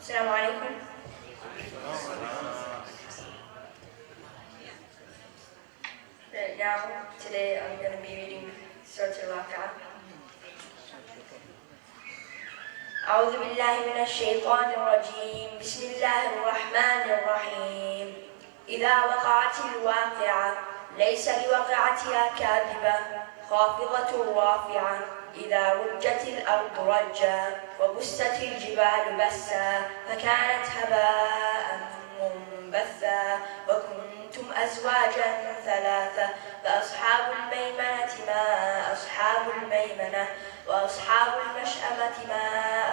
السلام عليكم. Now, today I'm going to be reading Surah Al-Waqi'ah. أعوذ بالله من الشيطان الرجيم. بسم الله الرحمن الرحيم. إذا وقعت الواقعة ليس لوقعتها كاذبة خافضة رافعة إذا رجت الأرض رجا وبست الجبال بسا فكانت هباء منبثا وكنتم أزواجا ثلاثة فأصحاب الميمنة ما أصحاب الميمنة وأصحاب المشأمة ما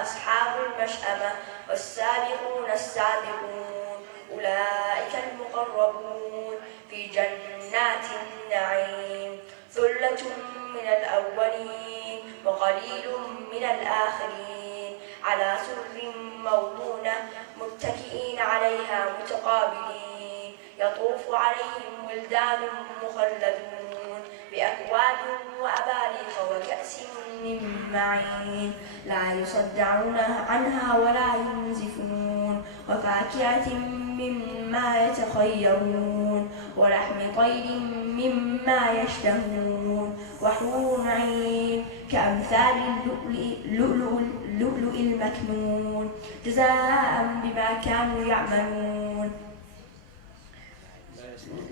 أصحاب المشأمة والسابقون السابقون أولئك المقربون في جنات النعيم ثلة من الأولين وقليل من الآخرين على سرر موضونة متكئين عليها متقابلين يطوف عليهم ولدان مخلدون بأكواب وأباريق وكأس من معين لا يصدعون عنها ولا ينزفون وفاكهة مما يتخيرون ولحم طير مما يشتهون وحور عين كأمثال اللؤلؤ المكنون جزاء بما كانوا يعملون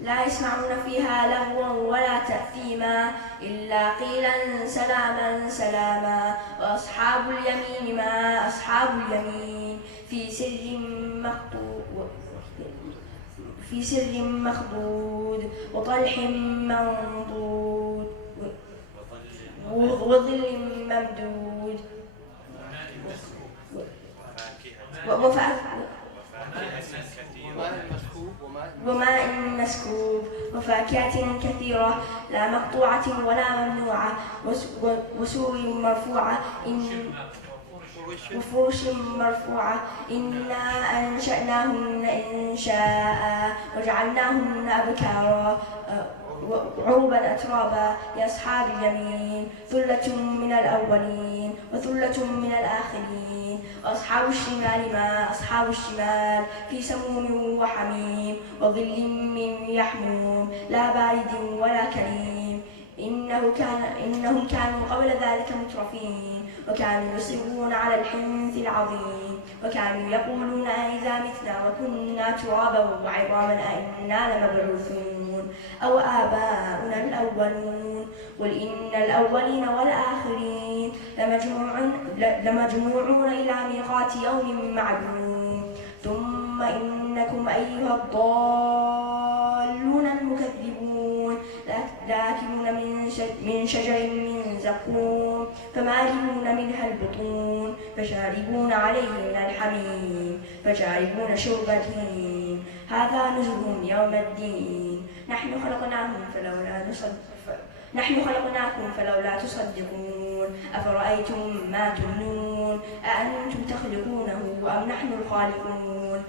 لا يسمعون فيها لغوا ولا تأثيما إلا قيلا سلاما سلاما وأصحاب اليمين ما أصحاب اليمين في سر مخضود وطلح منضود وظل ممدود وماء مسكوب وفاكهة كثيرة لا مقطوعة ولا ممنوعة وسور مرفوعة وفرش مرفوعة إنا أنشأناهن إنشاء وجعلناهن أبكارا عربا أترابا لأصحاب اليمين ثلة من الأولين وثلة من الآخرين وأصحاب الشمال ما أصحاب الشمال في سموم وحميم وظل من يحموم لا بارد ولا كريم إنهم كانوا قبل ذلك مترفين وكانوا يصرون على الحنث العظيم وكانوا يقولون أئذا متنا وكنا ترابا وعظاما أئنا لمبعوثون أو آباؤنا الأولون قل إن الأولين والآخرين لمجموعون إلى ميقات يوم معلوم ثم إنكم أيها الضالون المكذبون لآكلون من شجر من زقوم فمالئون منها البطون فشاربون عليه من الحميم فشاربون شرب الهيم هذا نزلهم يوم الدين نحن خلقناكم فلولا تصدقون أفرأيتم ما تمنون أأنتم تخلقونه أم نحن الخالقون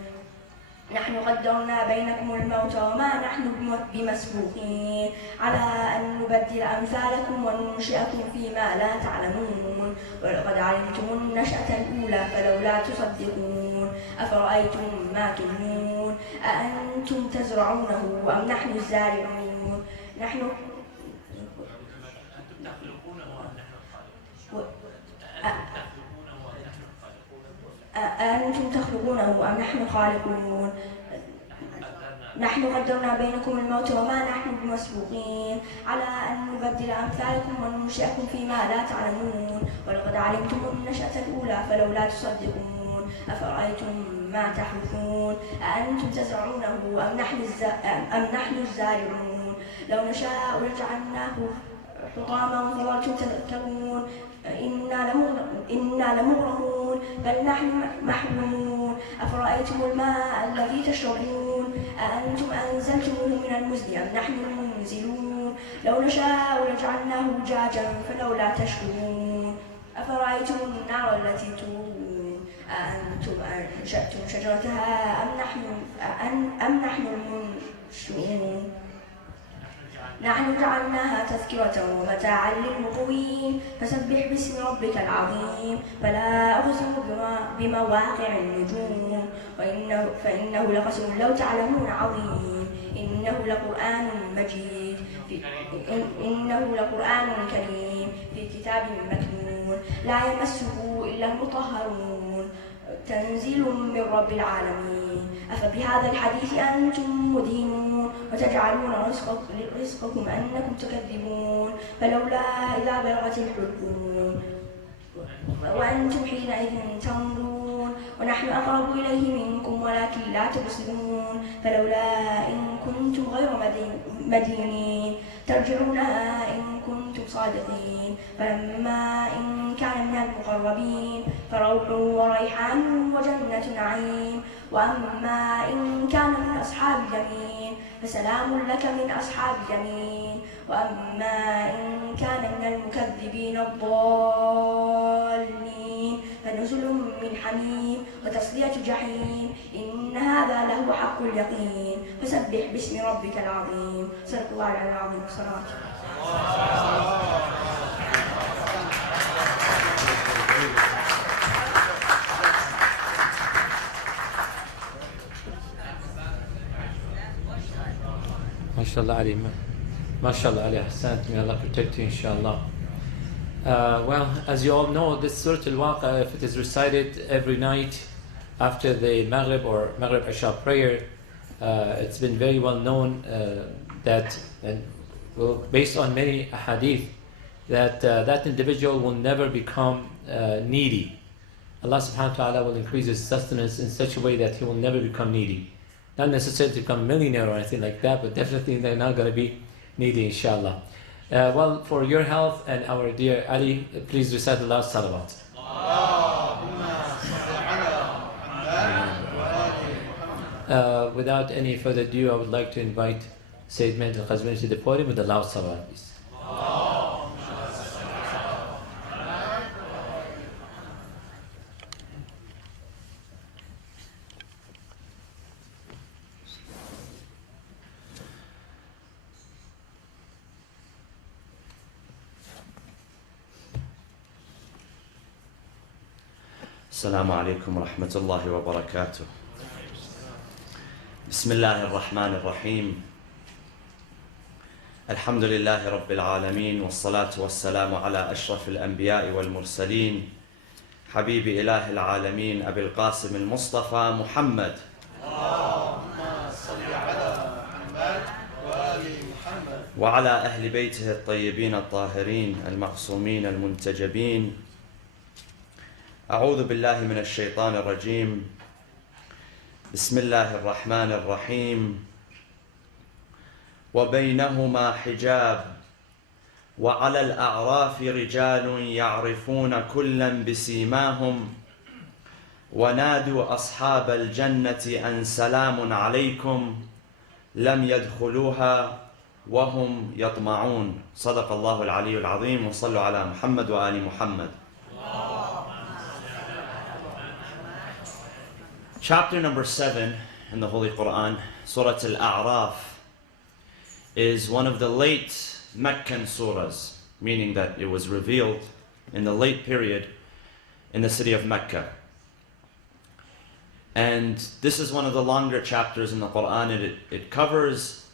نحن قدرنا بينكم الموت وما نحن بمسبوقين على أن نبدل أمثالكم وننشئكم فيما لا تعلمون ولقد علمتم النشأة الأولى فلولا تصدقون أفرأيتم ما تمنون أأنتم تزرعونه أم نحن الزارعون أأنتم تخلقونه أم نحن الخالقون نحن قدرنا بينكم الموت وما نحن بمسبوقين على أن نبدل أمثالكم وننشئكم فيما لا تعلمون ولقد علمتم النشأة الأولى فلولا تصدقون أفرأيتم ما تحرثون أأنتم تزرعونه أم نحن الزارعون لو نشاء لجعلناه حطاما فظلتم تذكرون إنا لمغرمون بل نحن محرومون أفرأيتم الماء الذي تشربون أأنتم أنزلتموه من المزن أم نحن المنزلون لو نشاء لجعلناه أجاجا فلولا تشكرون أفرأيتم النار التي تورون أأنتم أنشأتم شجرتها أم نحن المنشئون نحن جعلناها تذكرة ومتاعا للمقوين فسبح باسم ربك العظيم فلا أقسم بمواقع النجوم فإنه لقسم لو تعلمون عظيم إنه لقرآن مجيد إنه لقرآن كريم في كتاب مكنون لا يمسه إلا المطهرون تنزيل من رب العالمين أفبهذا الحديث أنتم مدهنون وتجعلون رزقكم أنكم تكذبون فلولا إذا بلغت الحلقوم وأنتم حينئذ تنظرون ونحن أقرب إليه منكم ولكن لا تبصرون فلولا إن كنتم غير مدينين ترجعونها إن كنتم صادقين فلما إن كان من المقربين فروح وريحان وجنة نعيم وأما إن كان من أصحاب اليمين فسلام لك من أصحاب اليمين وأما إن كان من المكذبين الضالين فنزل من حميم وتصلية جحيم إن هذا لهو حق اليقين فسبح باسم ربك العظيم صدق الله العظيم صلاة MashaAllah Ali. MashaAllah Ali Hassan. May Allah protect you, inshallah. Well, as you all know, this Surah Al-Waqa, if it is recited every night after the Maghrib or Maghrib Isha prayer, it's been very well known that, and well, based on many hadith, that that individual will never become needy. Allah subhanahu wa ta'ala will increase his sustenance in such a way that he will never become needy. Not necessarily to become a millionaire or anything like that, but definitely they're not going to be needy, inshallah. Well, for your health and our dear Ali, please recite the last salawat. Without any further ado, I would like to invite Sayyid Mehdi al-Qazwini to the podium with the loud salawat, please. السلام عليكم ورحمة الله وبركاته. بسم الله الرحمن الرحيم. الحمد لله رب العالمين والصلاة والسلام على أشرف الأنبياء والمرسلين حبيب إله العالمين أبي القاسم المصطفى محمد. اللهم صل على محمد وآل محمد وعلى أهل بيته الطيبين الطاهرين المعصومين المنتجبين. أعوذ بالله من الشيطان الرجيم. بسم الله الرحمن الرحيم. وبينهما حجاب وعلى الأعراف رجال يعرفون كلا بسيماهم ونادوا أصحاب الجنة أن سلام عليكم لم يدخلوها وهم يطمعون. صدق الله العلي العظيم. وصلوا على محمد وآل محمد. Chapter number 7 in the Holy Quran, Surah Al-A'raf, is one of the late Meccan surahs, meaning that it was revealed in the late period in the city of Mecca. And this is one of the longer chapters in the Quran, and it covers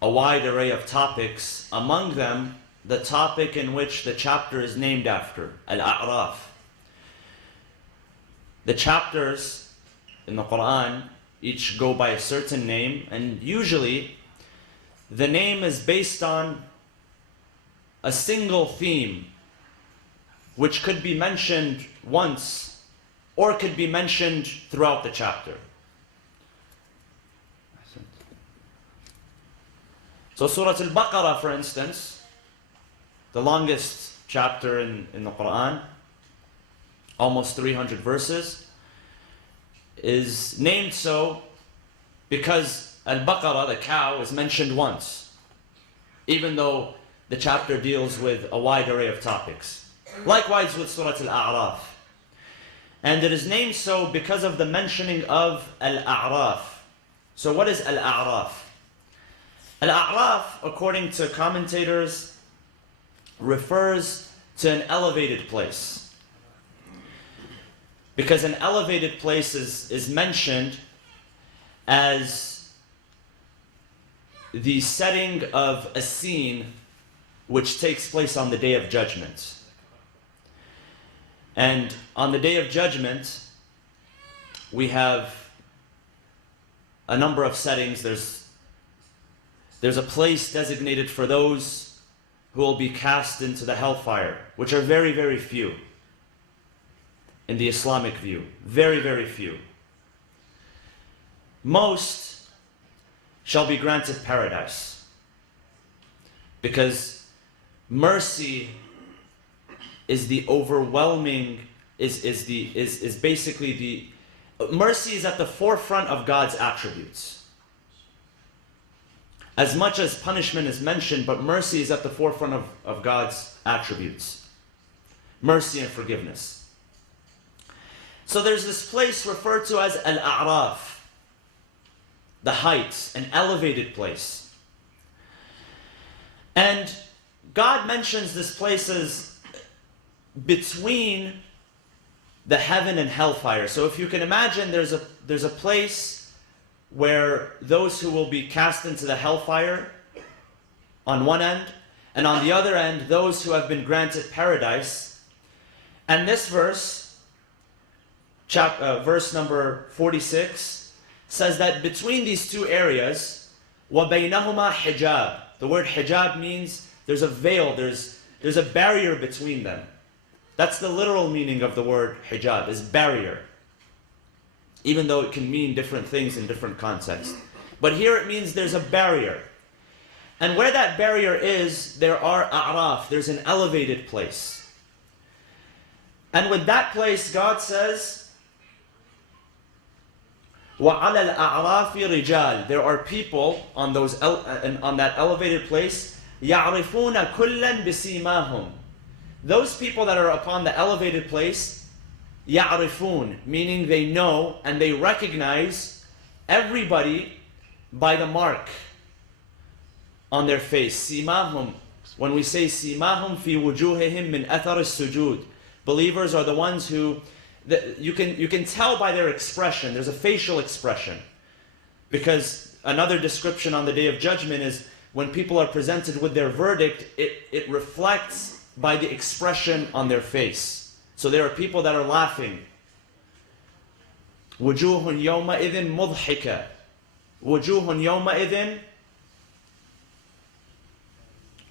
a wide array of topics, among them the topic in which the chapter is named after, Al-A'raf. The chapters in the Quran each go by a certain name, and usually the name is based on a single theme which could be mentioned once or could be mentioned throughout the chapter. So Surah Al-Baqarah, for instance, the longest chapter in the Quran, almost 300 verses, is named so because Al-Baqarah, the cow, is mentioned once, even though the chapter deals with a wide array of topics. Likewise with Surah Al-A'raf. And it is named so because of the mentioning of Al-A'raf. So what is Al-A'raf? Al-A'raf, according to commentators, refers to an elevated place. Because an elevated place is mentioned as the setting of a scene which takes place on the Day of Judgment. And on the Day of Judgment, we have a number of settings. There's a place designated for those who will be cast into the hellfire, which are very, very few in the Islamic view. Very, very few. Most shall be granted paradise, because mercy is the overwhelming, is basically the, mercy is at the forefront of God's attributes. As much as punishment is mentioned, but mercy is at the forefront of God's attributes. Mercy and forgiveness. So there's this place referred to as Al-A'raf, the heights, an elevated place. And God mentions this place as between the heaven and hellfire. So if you can imagine, there's a place where those who will be cast into the hellfire on one end, and on the other end, those who have been granted paradise. And this verse, verse number 46, says that between these two areas, وَبَيْنَهُمَا hijab. The word hijab means there's a veil, there's a barrier between them. That's the literal meaning of the word hijab, is barrier. Even though it can mean different things in different contexts. But here it means there's a barrier. And where that barrier is, there are a'raf, there's an elevated place. And with that place, God says, وَعَلَى الْأَعْرَافِ رِجَالٍ. There are people on that elevated place, يَعْرِفُونَ كُلًّا بِسِيمَاهُمْ. Those people that are upon the elevated place, يَعْرِفُون, meaning they know and they recognize everybody by the mark on their face. سِيمَاهُمْ. When we say سِيمَاهُمْ فِي وُجُوهِهِمْ مِنْ أَثَرِ السُّجُودِ. Believers are the ones who, you can tell by their expression. There's a facial expression. Because another description on the Day of Judgment is when people are presented with their verdict, it reflects by the expression on their face. So there are people that are laughing. وُجُوهٌ يَوْمَئِذٍ مُضْحِكَةٌ. وُجُوهٌ يَوْمَئِذٍ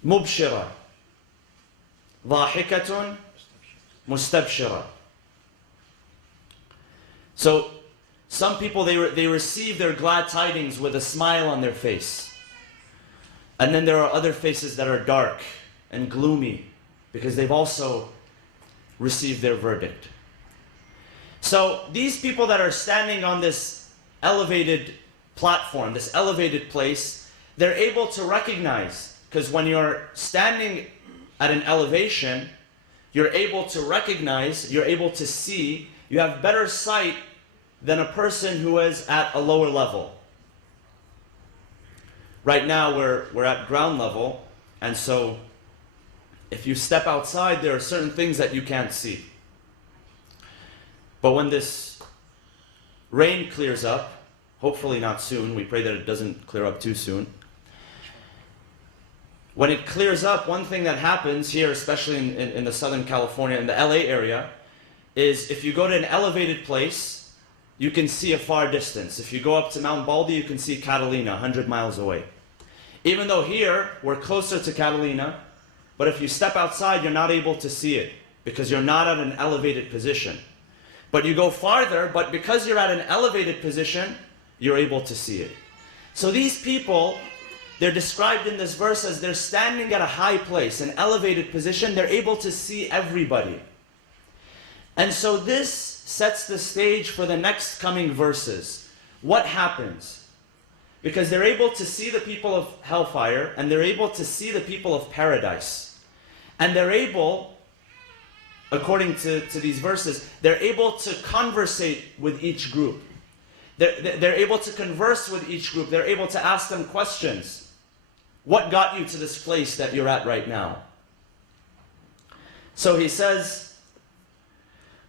مُبْشِرَةٌ. ضَاحِكَةٌ مُسْتَبْشِرَةٌ. So some people, they receive their glad tidings with a smile on their face. And then there are other faces that are dark and gloomy, because they've also received their verdict. So these people that are standing on this elevated platform, this elevated place, they're able to recognize, because when you're standing at an elevation, you're able to recognize, you're able to see, you have better sight than a person who is at a lower level. Right now we're at ground level, and so if you step outside, there are certain things that you can't see. But when this rain clears up, hopefully not soon, we pray that it doesn't clear up too soon. When it clears up, one thing that happens here, especially in the Southern California, in the LA area, is if you go to an elevated place, you can see a far distance. If you go up to Mount Baldy, you can see Catalina, 100 miles away. Even though here, we're closer to Catalina, but if you step outside, you're not able to see it because you're not at an elevated position. But you go farther, but because you're at an elevated position, you're able to see it. So these people, they're described in this verse as they're standing at a high place, an elevated position. They're able to see everybody. And so this sets the stage for the next coming verses. What happens? Because they're able to see the people of hellfire, and they're able to see the people of paradise. And they're able, according to these verses, they're able to conversate with each group. They're able to converse with each group. They're able to ask them questions. What got you to this place that you're at right now? So he says,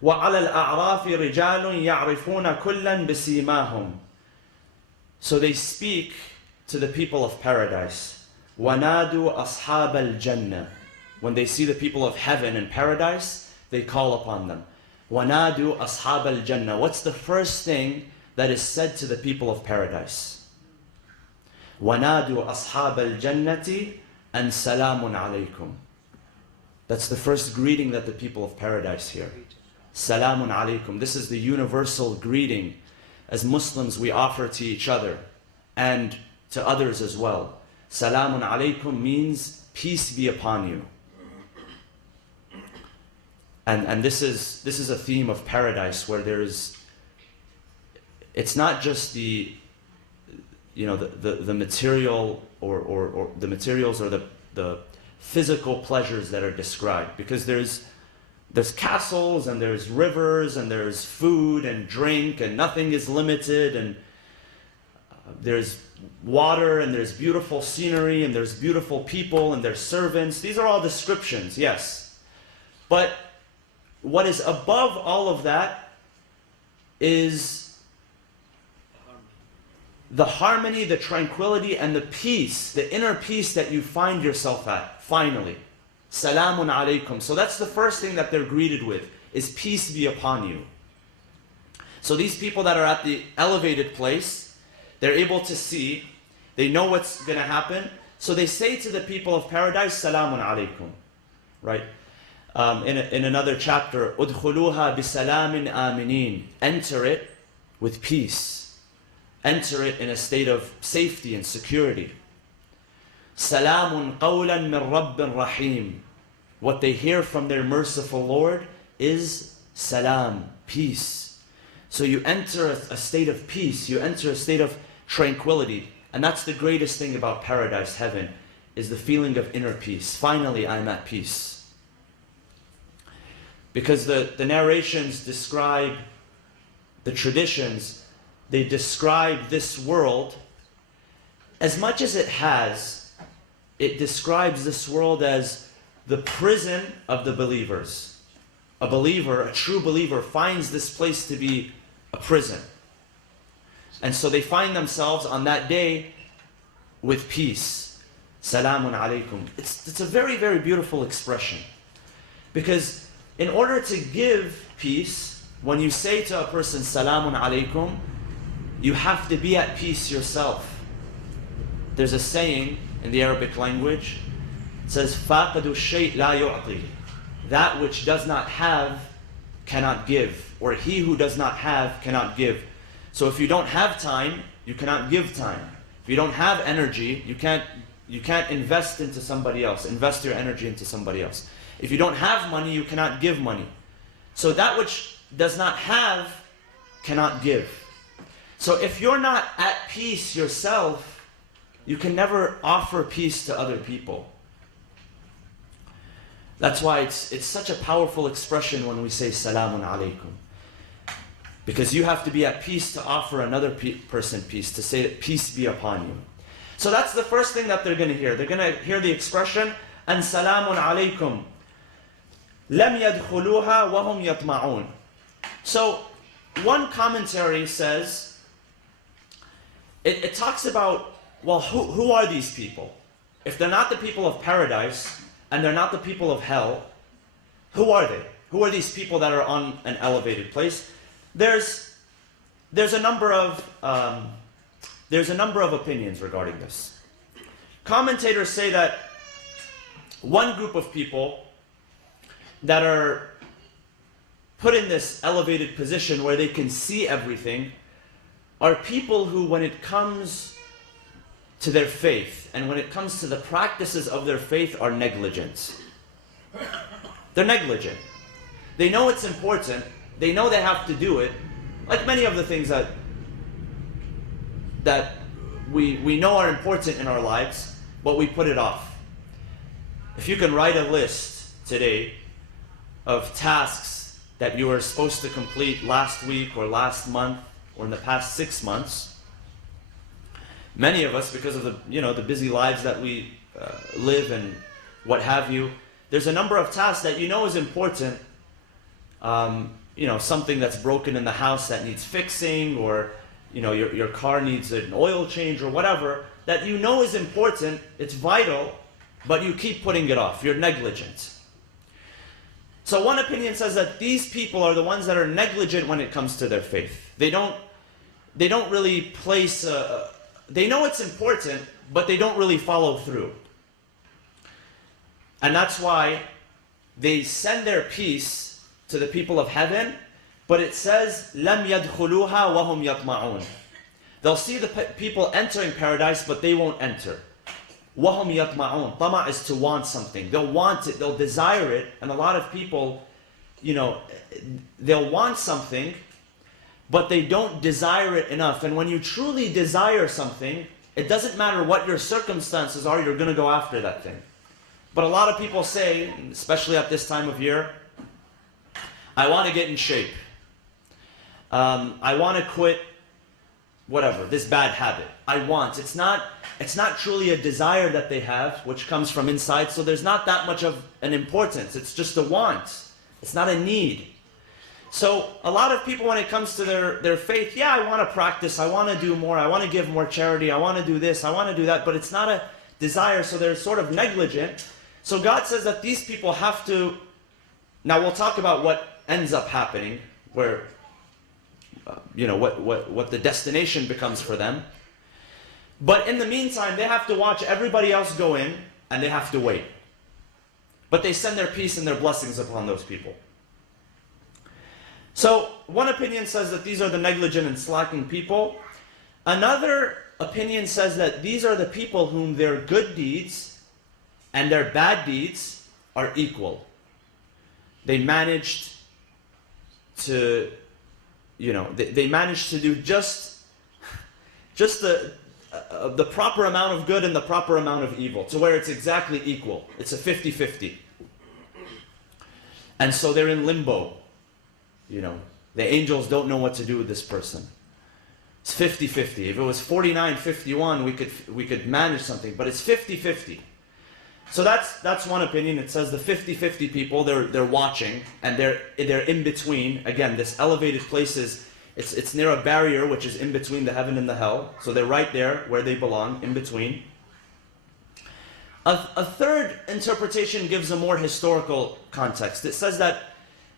وَعَلَى الْأَعْرَافِ رِجَالٌ يَعْرِفُونَ كُلًّا بِسِيمَاهُمْ. So they speak to the people of paradise. وَنَادُوا أَصْحَابَ الْجَنَّةِ. When they see the people of heaven and paradise, they call upon them. وَنَادُوا أَصْحَابَ الْجَنَّةِ. What's the first thing that is said to the people of paradise? وَنَادُوا أَصْحَابَ الْجَنَّةِ أَنْ سَلَامٌ عَلَيْكُمْ. That's the first greeting that the people of paradise hear. Salamun alaykum. This is the universal greeting. As Muslims, we offer to each other and to others as well. Salamun alaykum means peace be upon you. And this is a theme of paradise where it's not just the material or the materials or the physical pleasures that are described, because there's castles and there's rivers and there's food and drink and nothing is limited, and there's water and there's beautiful scenery and there's beautiful people and there's servants. These are all descriptions, yes. But what is above all of that is the harmony, the tranquility, and the peace, the inner peace that you find yourself at, finally. Salamun alaykum. So that's the first thing that they're greeted with, is peace be upon you. So these people that are at the elevated place, they're able to see, they know what's going to happen. So they say to the people of paradise, Salamun alaykum. Right? In another chapter, Udkhuluha bisalamin aminin. Enter it with peace. Enter it in a state of safety and security. Salamun qawlan min rabbin rahim. What they hear from their merciful Lord is salam, peace. So you enter a state of peace, you enter a state of tranquility. And that's the greatest thing about paradise, heaven, is the feeling of inner peace. Finally, I'm at peace. Because the narrations describe, the traditions, they describe this world, as much as it describes this world as the prison of the believers. A believer, a true believer, finds this place to be a prison. And so they find themselves on that day with peace. Salamun alaykum. It's a very, very beautiful expression. Because in order to give peace, when you say to a person, Salamun alaykum, you have to be at peace yourself. There's a saying in the Arabic language, it says, فَاقَدُ الشَّيْء لَا يُعْطِي. That which does not have cannot give, or he who does not have cannot give. So if you don't have time, you cannot give time. If you don't have energy, you can't invest into somebody else, invest your energy into somebody else. If you don't have money, you cannot give money. So that which does not have cannot give. So if you're not at peace yourself, you can never offer peace to other people. That's why it's such a powerful expression when we say Salamun alaykum. Because you have to be at peace to offer another person peace, to say that peace be upon you. So that's the first thing that they're going to hear. They're going to hear the expression, An Salamun alaykum. Lam yadkhuluha wa hum yatma'un. So one commentary says, it talks about, well, who are these people? If they're not the people of paradise, and they're not the people of hell, who are they? Who are these people that are on an elevated place? There's a number of opinions regarding this. Commentators say that one group of people that are put in this elevated position where they can see everything are people who, when it comes to their faith and when it comes to the practices of their faith, are negligent. They're negligent. They know it's important. They know they have to do it. Like many of the things that we know are important in our lives, but we put it off. If you can write a list today of tasks that you were supposed to complete last week or last month or in the past 6 months, many of us, because of the, the busy lives that we live and what have you, there's a number of tasks that is important. Something that's broken in the house that needs fixing, or your car needs an oil change or whatever, that is important, it's vital, but you keep putting it off. You're negligent. So one opinion says that these people are the ones that are negligent when it comes to their faith. They don't really place, they know it's important, but they don't really follow through. And that's why they send their peace to the people of heaven, but it says, لَمْ يَدْخُلُوهَا وَهُمْ يَطْمَعُونَ. They'll see the people entering paradise, but they won't enter. وَهُمْ يَطْمَعُونَ. Tama is to want something. They'll want it, they'll desire it, and a lot of people, they'll want something, but they don't desire it enough. And when you truly desire something, it doesn't matter what your circumstances are, you're going to go after that thing. But a lot of people say, especially at this time of year, I want to get in shape. I want to quit whatever, this bad habit. It's not truly a desire that they have, which comes from inside, so there's not that much of an importance. It's just a want. It's not a need. So a lot of people, when it comes to their faith, yeah, I want to practice, I want to do more, I want to give more charity, I want to do this, I want to do that, but it's not a desire, so they're sort of negligent. So God says that these people have to, now we'll talk about what ends up happening, where, what the destination becomes for them. But in the meantime, they have to watch everybody else go in, and they have to wait. But they send their peace and their blessings upon those people. So, one opinion says that these are the negligent and slacking people. Another opinion says that these are the people whom their good deeds and their bad deeds are equal. They managed to, they managed to do just the proper amount of good and the proper amount of evil, to where it's exactly equal. It's a 50-50. And so they're in limbo. The angels don't know what to do with this person. It's 50-50. If it was 49-51, we could manage something, but it's 50-50. So that's one opinion. It says the 50-50 people, they're watching, and they're in between. Again, this elevated place it's near a barrier which is in between the heaven and the hell. So they're right there where they belong, in between. A third interpretation gives a more historical context. It says that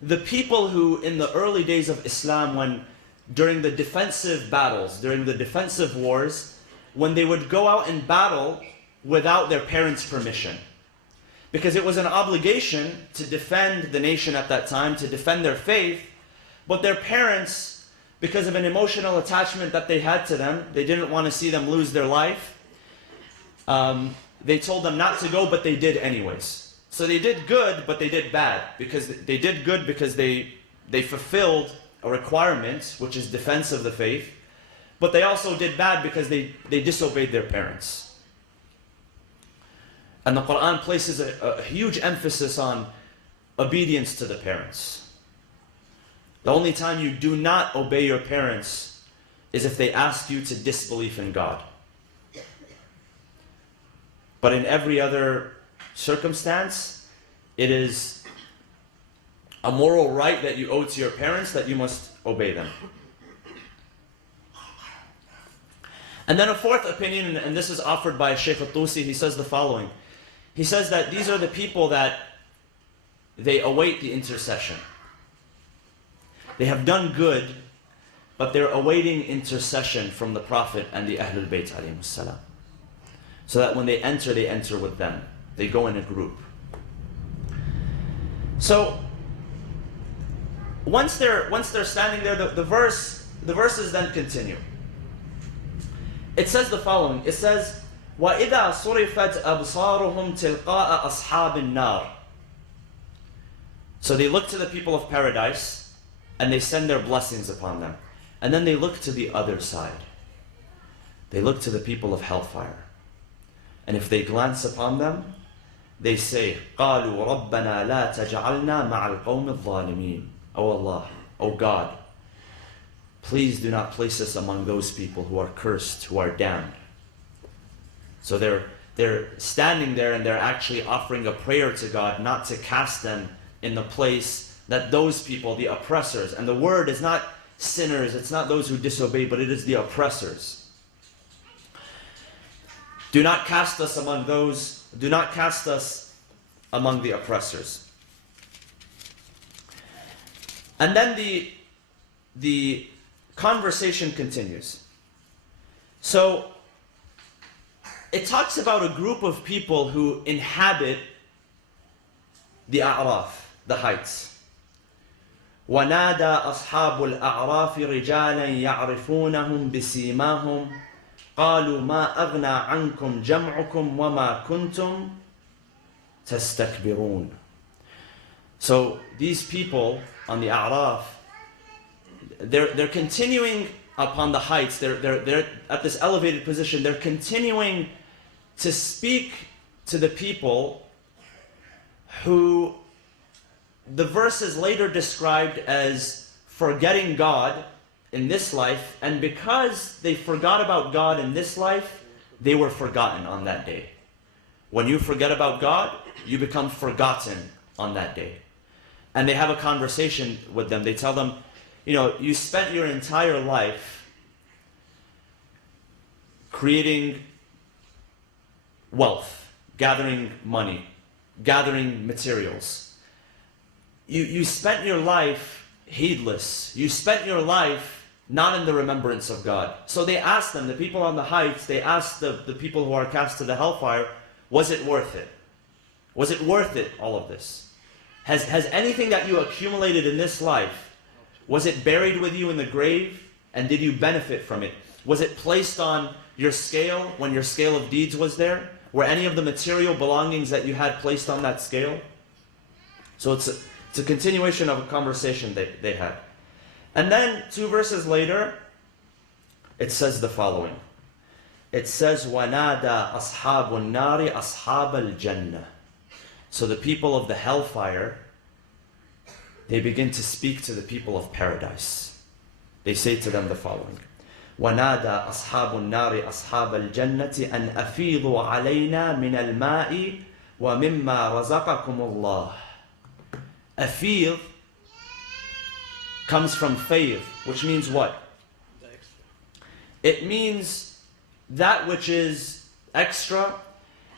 the people who, in the early days of Islam, during the defensive battles, during the defensive wars, when they would go out and battle without their parents' permission, because it was an obligation to defend the nation at that time, to defend their faith, but their parents, because of an emotional attachment that they had to them, they didn't want to see them lose their life. They told them not to go, but they did anyways. So they did good, but they did bad. Because they did good because they fulfilled a requirement, which is defense of the faith. But they also did bad because they disobeyed their parents. And the Quran places a huge emphasis on obedience to the parents. The only time you do not obey your parents is if they ask you to disbelieve in God. But in every other circumstance, it is a moral right that you owe to your parents that you must obey them. And then a fourth opinion, and this is offered by Shaykh al-Tusi, he says the following. He says that these are the people that they await the intercession. They have done good, but they're awaiting intercession from the Prophet and the Ahlul Bayt alayhimus salam. So that when they enter with them. They go in a group. So once they're standing there, the verses then continue. It says the following. It says, وَإِذَا صُرِفَتْ أَبْصَارُهُمْ تِلْقَاءَ أَصْحَابِ النَّارِ. So they look to the people of paradise, and they send their blessings upon them. And then they look to the other side. They look to the people of hellfire. And if they glance upon them, they say, قَالُوا رَبَّنَا لَا تَجْعَلْنَا مَعَ الْقَوْمِ الظَّالِمِينَ. Oh Allah, oh God, please do not place us among those people who are cursed, who are damned. So they're standing there and they're actually offering a prayer to God not to cast them in the place that those people, the oppressors, and the word is not sinners, it's not those who disobey, but it is the oppressors. Do not cast us among those, do not cast us among the oppressors. And then the conversation continues. So it talks about a group of people who inhabit the A'raf, the heights. وَنَادَى أَصْحَابُ الْأَعْرَافِ رِجَالًا يَعْرِفُونَهُمْ بِسِيمَاهُمْ قَالُوا مَا أَغْنَى عَنْكُمْ جَمْعُكُمْ وَمَا كُنْتُمْ تَسْتَكْبِرُونَ. So these people on the A'raf, they're continuing upon the heights, they're at this elevated position, they're continuing to speak to the people who the verse is later described as forgetting God in this life, and because they forgot about God in this life, they were forgotten on that day. When you forget about God, you become forgotten on that day. And they have a conversation with them. They tell them, you know, you spent your entire life creating wealth, gathering money, gathering materials. You spent your life heedless. You spent your life not in the remembrance of God. So they asked them, the people on the heights, they asked the people who are cast to the hellfire, was it worth it? Was it worth it, all of this? Has anything that you accumulated in this life, was it buried with you in the grave? And did you benefit from it? Was it placed on your scale when your scale of deeds was there? Were any of the material belongings that you had placed on that scale? So it's a continuation of a conversation they had. And then 2 verses later, it says the following. It says, وَنَادَى أَصْحَابُ النَّارِ أَصْحَابَ الْجَنَّةِ. So the people of the hellfire, they begin to speak to the people of paradise. They say to them the following. وَنَادَى أَصْحَابُ النَّارِ أَصْحَابَ الْجَنَّةِ أَنْ أَفِيضُوا عَلَيْنَا مِنَ الْمَاءِ وَمِمَّا رَزَقَكُمُ اللَّهُ. Afid comes from fayd, which means what? It means that which is extra,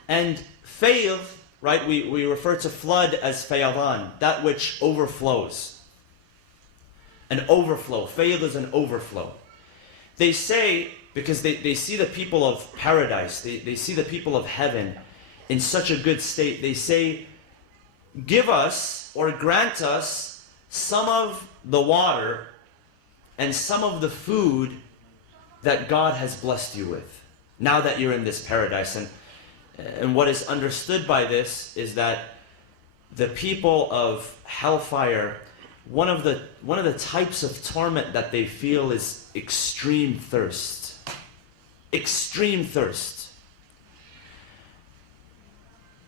and fayd, right, we refer to flood as fayadan, that which overflows. An overflow. Fayd is an overflow. They say, because they see the people of paradise, they see the people of heaven in such a good state, they say, give us or grant us some of the water and some of the food that God has blessed you with, now that you're in this paradise. And what is understood by this is that the people of hellfire, one of the types of torment that they feel is extreme thirst. Extreme thirst.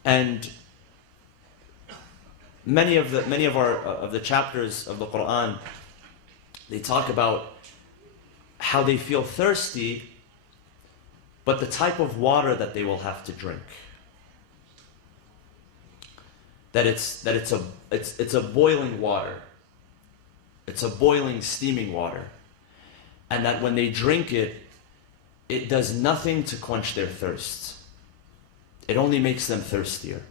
And many of the chapters of the Quran, they talk about how they feel thirsty, but the type of water that they will have to drink. That it's a boiling water. It's a boiling, steaming water. And that when they drink it, it does nothing to quench their thirst. It only makes them thirstier.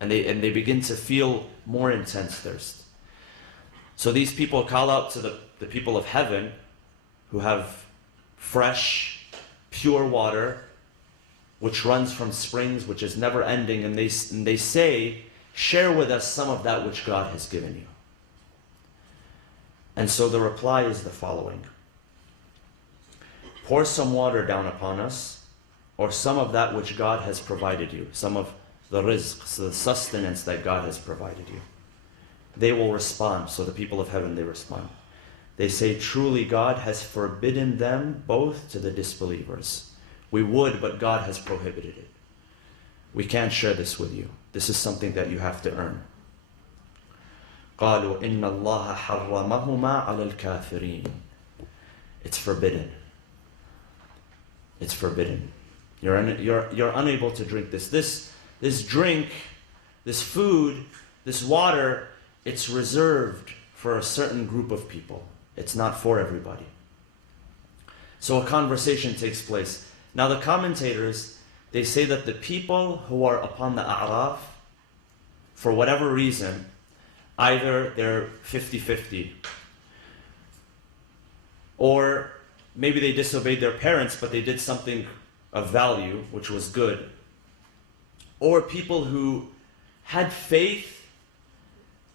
And they begin to feel more intense thirst. So these people call out to the people of heaven who have fresh, pure water, which runs from springs, which is never ending, and they say, share with us some of that which God has given you. And so the reply is the following. Pour some water down upon us, or some of that which God has provided you, some of the rizq, the sustenance that God has provided you. They will respond. So the people of heaven, they respond. They say, truly God has forbidden them both to the disbelievers. We would, but God has prohibited it. We can't share this with you. This is something that you have to earn. قالوا إن الله حرمهما على الكافرين. It's forbidden. It's forbidden. You're unable to drink this. This drink, this food, this water, it's reserved for a certain group of people. It's not for everybody. So a conversation takes place. Now the commentators, they say that the people who are upon the A'raf, for whatever reason, either they're 50-50, or maybe they disobeyed their parents, but they did something of value, which was good, or people who had faith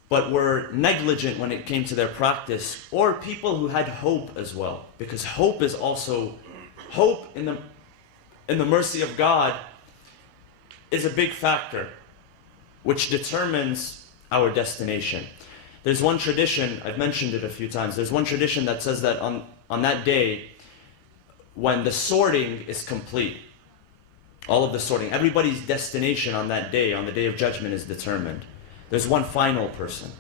but were negligent when it came to their practice, or people who had hope as well, because hope is also, hope in the mercy of God is a big factor which determines our destination. There's one tradition, I've mentioned it a few times, there's one tradition that says that on that day, when the sorting is complete, all of the sorting, everybody's destination on that day, on the day of judgment, is determined. There's one final person,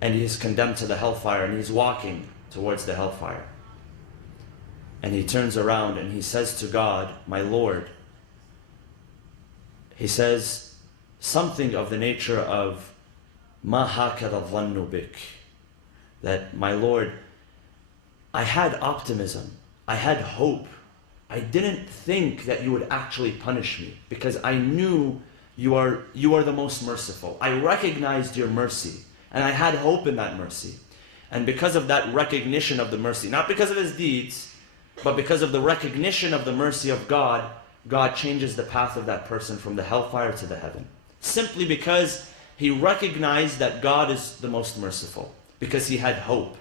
and he is condemned to the hellfire, and he's walking towards the hellfire. And he turns around and he says to God, my Lord, he says something of the nature of, Ma hakada dhannu bik, that my Lord, I had optimism, I had hope. I didn't think that you would actually punish me, because I knew you are the most merciful. I recognized your mercy, and I had hope in that mercy. And because of that recognition of the mercy, not because of his deeds, but because of the recognition of the mercy of God, God changes the path of that person from the hellfire to the heaven. Simply because he recognized that God is the most merciful, because he had hope.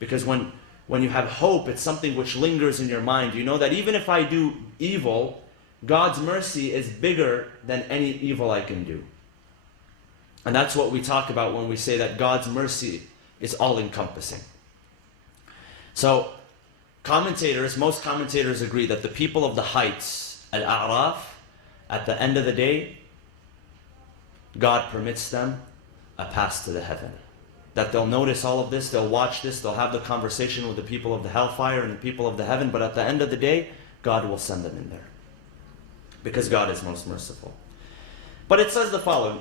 Because when you have hope, it's something which lingers in your mind. You know that even if I do evil, God's mercy is bigger than any evil I can do. And that's what we talk about when we say that God's mercy is all-encompassing. So, most commentators agree that the people of the heights, Al-A'raf, at the end of the day, God permits them a pass to the heaven. That they'll notice all of this, they'll watch this, they'll have the conversation with the people of the hellfire and the people of the heaven, but at the end of the day, God will send them in there. Because God is most merciful. But it says the following.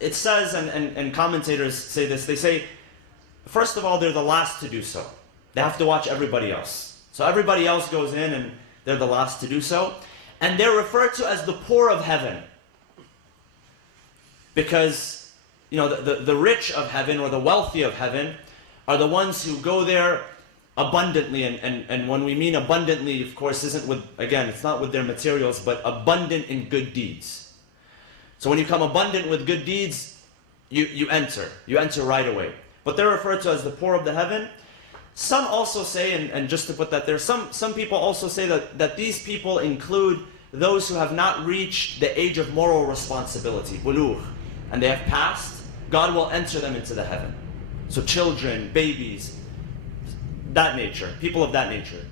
It says, and commentators say this, they say, first of all, they're the last to do so. They have to watch everybody else. So everybody else goes in and they're the last to do so. And they're referred to as the poor of heaven. Because, you know, the rich of heaven or the wealthy of heaven are the ones who go there abundantly, and when we mean abundantly, of course, isn't with, again, it's not with their materials, but abundant in good deeds. So when you come abundant with good deeds, you enter right away. But they're referred to as the poor of the heaven. Some also say, and just to put that there, some people also say that these people include those who have not reached the age of moral responsibility, bulugh, and they have passed. God will enter them into the heaven. So children, babies, that nature, people of that nature,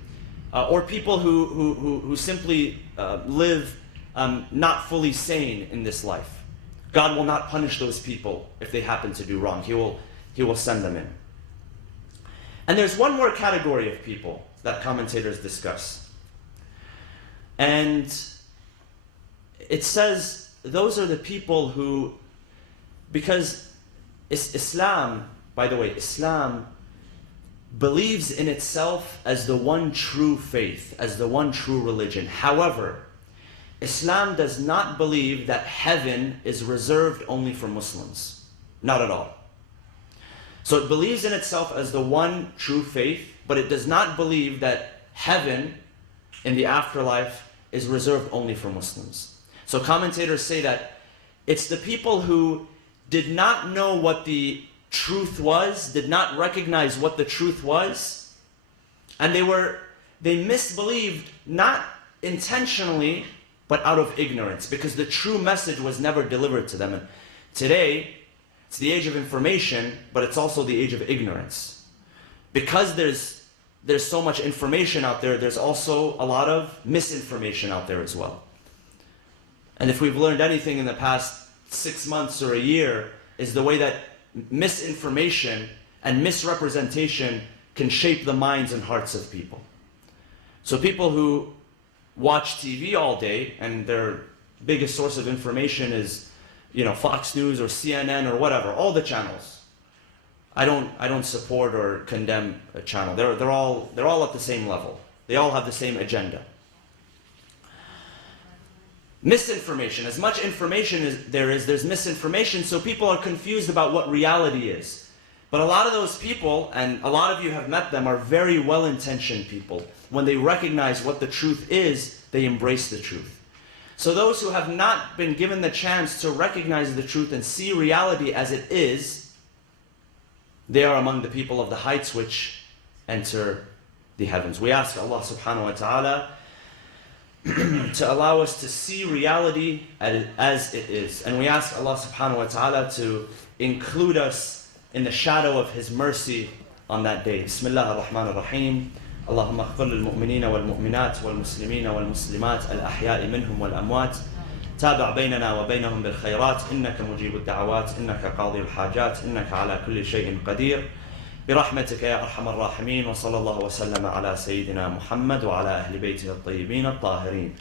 or people who simply live not fully sane in this life. God will not punish those people if they happen to do wrong. He will send them in. And there's one more category of people that commentators discuss. And it says those are the people who, because Islam, by the way, Islam believes in itself as the one true faith, as the one true religion. However, Islam does not believe that heaven is reserved only for Muslims. Not at all. So it believes in itself as the one true faith, but it does not believe that heaven in the afterlife is reserved only for Muslims. So commentators say that it's the people who did not know what the truth was, did not recognize what the truth was, and they misbelieved, not intentionally, but out of ignorance, because the true message was never delivered to them. And today, it's the age of information, but it's also the age of ignorance. Because there's so much information out there, there's also a lot of misinformation out there as well. And if we've learned anything in the past 6 months or a year, is the way that misinformation and misrepresentation can shape the minds and hearts of people. So people who watch TV all day and their biggest source of information is, Fox News or CNN or whatever, all the channels. I don't support or condemn a channel. They're all at the same level. They all have the same agenda. Misinformation. As much information as there's misinformation, so people are confused about what reality is. But a lot of those people, and a lot of you have met them, are very well-intentioned people. When they recognize what the truth is, they embrace the truth. So those who have not been given the chance to recognize the truth and see reality as it is, they are among the people of the heights which enter the heavens. We ask Allah subhanahu wa ta'ala to allow us to see reality as it is. And we ask Allah subhanahu wa ta'ala to include us in the shadow of His mercy on that day. Bismillah ar-Rahman ar-Rahim. اللهم اغفر للمؤمنين والمؤمنات والمسلمين والمسلمات الأحياء منهم والأموات تابع بيننا وبينهم بالخيرات إنك مجيب الدعوات إنك قاضي الحاجات إنك على كل شيء قدير برحمتك يا أرحم الراحمين وصلى الله وسلم على سيدنا محمد وعلى أهل بيته الطيبين الطاهرين.